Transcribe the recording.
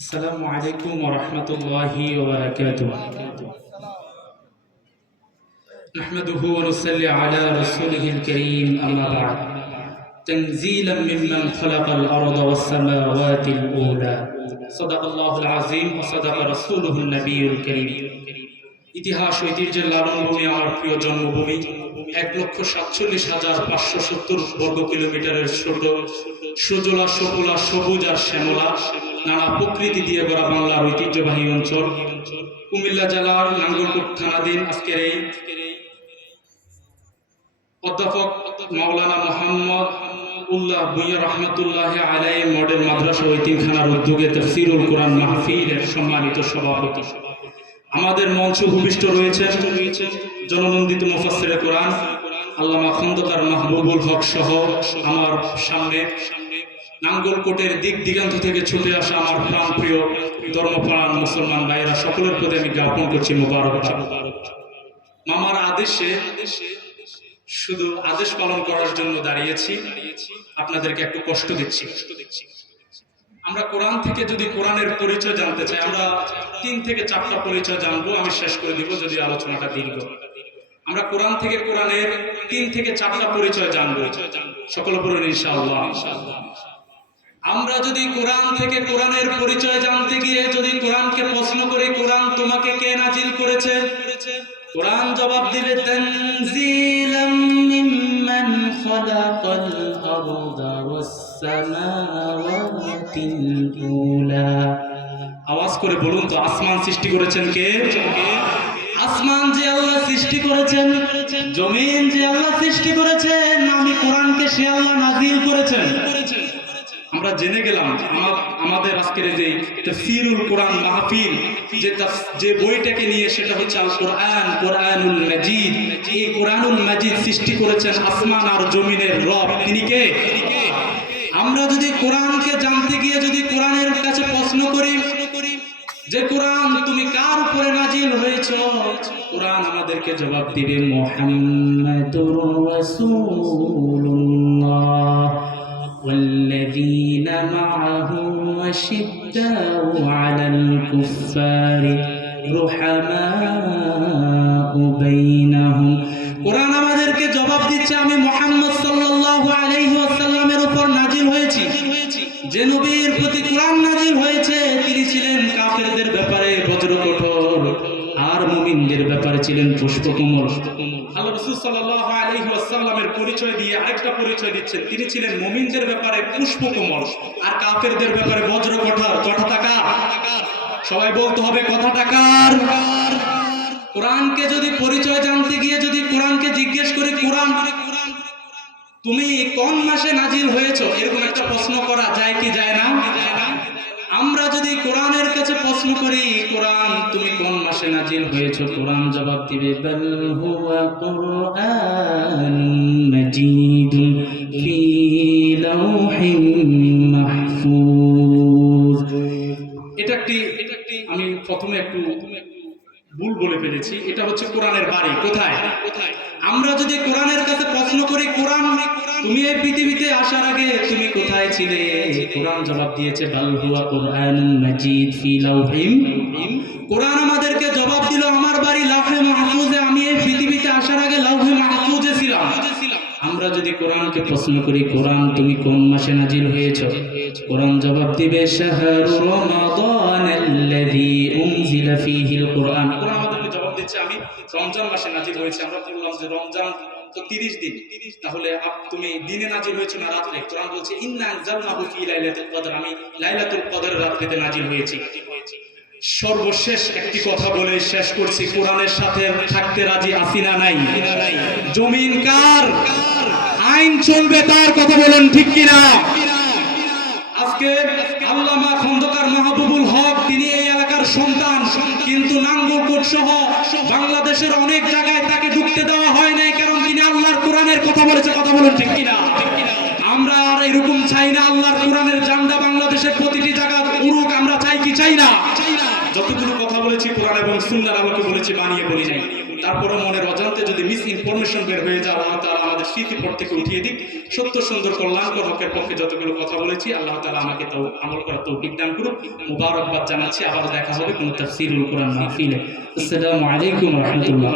السلام عليكم ورحمة الله وبركاته. نحمده ونصلي على رسوله الكريم أما بعد. تنزيلا ممن خلق الأرض والسماوات الأولى. صدق الله العظيم وصدق رسوله النبي الكريم. ইতিহাস ঐতিহ্যের লালনভূমি আমার প্রিয় জন্মভূমি ১,৪৭,৫৭০ বর্গ কিলোমিটারের ছোট সুজলা সবুলা সবুজ আর শ্যামলা নানা প্রকৃতি দিয়ে গড়া বাংলার ঐতিহ্যবাহী অঞ্চল কুমিল্লা জেলার নাঙ্গলকোট থানাধীন আজকের এই অধ্যাপক মাওলানা মোহাম্মদ উল্লাহ ভূঁইয়া রহমতুল্লাহ আলাইহি মডেল মাদ্রাসা ও এতিমখানার উদ্যোগে তাফসীরুল কোরআন মাহফিলের সম্মানিত সভাপতি, আমাদের মঞ্চে ভূমিষ্ঠ রয়েছেন জননন্দিত মুফাসসিরে কোরআন আল্লামা খন্দকার মাহবুবুল হক সহ আমার সামনে নাঙ্গলকোটের দিক দিগান্ত থেকে ছুটে আসা আমার প্রাণপ্রিয় ধর্মপ্রাণ মুসলমান ভাইয়েরা, সকলের প্রতি আমি জ্ঞাপন করছি মোবারকবাদ। মামার আদেশে শুধু আদেশ পালন করার জন্য দাঁড়িয়েছি, আপনাদেরকে একটু কষ্ট দিচ্ছি। আমরা কোরআন থেকে যদি কোরআনের পরিচয় জানতে চাই, আমরা 3 থেকে 4টা পরিচয় জানবো, আমি শেষ করে দিব যদি আলোচনাটা দীর্ঘ। আমরা কোরআন থেকে কোরআনের 3 থেকে 4টা পরিচয় জানবো, সকল পড়ুন ইনশাআল্লাহ। আমরা যদি কোরআন থেকে কোরআনের পরিচয় জানতে গিয়ে যদি কোরআনকে প্রশ্ন করি, কোরআন তোমাকে কে নাজিল করেছে, কোরআন জবাব দিবে তানজিলাম মিম্মান খালাকাল আরদা ওয়াস সামাওয়াতিল উলা। আওয়াজ করে বলুন তো, আসমান সৃষ্টি করেছেন কে? আসমান যে আল্লাহ সৃষ্টি করেছেন, জমিন যে আল্লাহ সৃষ্টি করেছেন, আমি কোরআনকে সে আল্লাহ নাজিল করেছেন। আমরা জেনে গেলাম আমাদের আজকের যে তাফসীরুল কোরআন মাহফিল, যে বইটাকে নিয়ে, সেটা হচ্ছে আল কোরআন, কোরআনুল মাজিদ। এই কোরআনুল মাজিদ সৃষ্টি করেছেন আসমান আর জমিনের রব, তিনি কে? আমরা যদি কোরআনকে জানতে গিয়ে যদি কোরআনের কাছে প্রশ্ন করি যে কোরআন তুমি কার উপরে নাজিল হয়েছো, কোরআন আমাদেরকে জবাব দিবে মুহাম্মাদুর রাসূলুল্লাহ والذين معه أشداء على الكفار رحماء بينهم। কোরআন আমাদেরকে জবাব দিচ্ছে আমি মুহাম্মদ সাল্লাল্লাহু আলাইহি ওয়াসাল্লামের উপর নাজিল হয়েছি। যে নবীর প্রতি কোরআন নাজিল হয়েছে তিনি ছিলেন কাফেরদের ব্যাপারে বজ্রকঠোর, আর মুমিনদের ব্যাপারে ছিলেন পুষ্পকমল। আল্লাহ রাসূল সাল্লাল্লাহু আলাইহি ওয়াসাল্লামের পরিচয় দিয়ে আরেকটা পরিচয় দিচ্ছেন, তিনি ছিলেন মুমিনদের ব্যাপারে পুষ্পকমল আর কাফেরদের ব্যাপারে বজ্রকঠোর। কথাটা কার? সবাই বলতে হবে কথাটা কার? কোরআনকে যদি পরিচয় জানতে গিয়ে যদি কোরআনকে জিজ্ঞেস করি, কোরআন তুমি কোন মাসে নাজিল হয়েছো, এরকম একটা প্রশ্ন করা যায় কি যায় না? আমরা যদি কোরআনের কাছে প্রশ্ন করি, কোরআন তুমি কোন মাসে নাজিল হয়েছো, কোরআন জবাব দিবে বাল হুয়া কুরআনুন মাজিদুন ফি লাওহিন মাহফুজ। এটা একটি আমি প্রথমে একটু ভুল বলে ফেলেছি, এটা হচ্ছে কোরআনের বাড়ি। কোথায়? আমরা যদি কোরআনের কাছে প্রশ্ন করি, কোরআন তুমি এই পৃথিবীতে আসার আগে তুমি কোথায় ছিলে, কোরআন জবাব দিয়েছে বাল হুয়া কুরআনুন মাজিদ ফি লাওহিন। কোরআন আমাদেরকে জবাব দিল আমার বাড়ি লাউহে মাহফুজে, আমি এই পৃথিবীতে আসার আগে লাউহে মাহফুজে ছিলাম। আমরা যদি কোরআনকে প্রশ্ন করি, কোরআন তুমি কোন মাসে নাজিল হয়েছো, কোরআন জবাব দিবে শাহরু রমাদানাল্লাযী উনজিলা ফীহিল কোরআন। কোরআন আমাদেরকে জবাব দিচ্ছে আমি রমজান মাসে নাজিল হয়েছে। আমরা বললাম যে রমজান তো 30 দিন, তাহলে তুমি দিনে নাজিল হয়েছে না রাতে? কোরআন বলছে ইন্না আনজালনাহু ফী লাইলাতুল কদর, আমি লাইলাতুল কদরের রাতে নাজিল হয়েছি। সর্বশেষ একটি কথা বলে শেষ করছি, কোরআনের সাথে থাকতে রাজি আছি না নাই? জমিন কার? আইন চলবে তার, কথা বলেন ঠিক কিনা? আজকে আল্লামা খন্দকার মাহবুবুল হক তিনি এই এলাকার সন্তান, কিন্তু নাঙ্গলকোট সহ বাংলাদেশের অনেক জায়গায় তাকে ঢুকতে দেওয়া হয় নাই, কারণ তিনি আল্লাহর কোরআনের কথা বলেছে। কথা বলেন ঠিক কিনা? আমরা আর এরকম চাই না আল্লাহর কোরআনের জান্ডা বাংলাদেশের প্রতিটি জায়গা উড়ুক, আমরা চাই কি চাই না? যতগুলো কথা বলেছি কোরআন এবং সুন্নাহর আলোকে বলেছি, বানিয়ে বলি নাই। তারপরে মনের অজান্তে যদি মিস ইনফরমেশন বের হয়ে যায়, আল্লাহ তাআলা আমাদের স্মৃতিপট থেকে উঠিয়ে দিক। সত্য সুন্দর কল্যাণকর হকের পক্ষে যতগুলো কথা বলেছি আল্লাহ তাআলা আমাকে তো আমল করার তৌফিক দান করুন। মুবারকবাদ জানাচ্ছি। আবার দেখা হবে কোনো তাফসীরুল কোরআন মাহফিলে। আসসালামু আলাইকুম ওয়া রাহমাতুল্লাহ।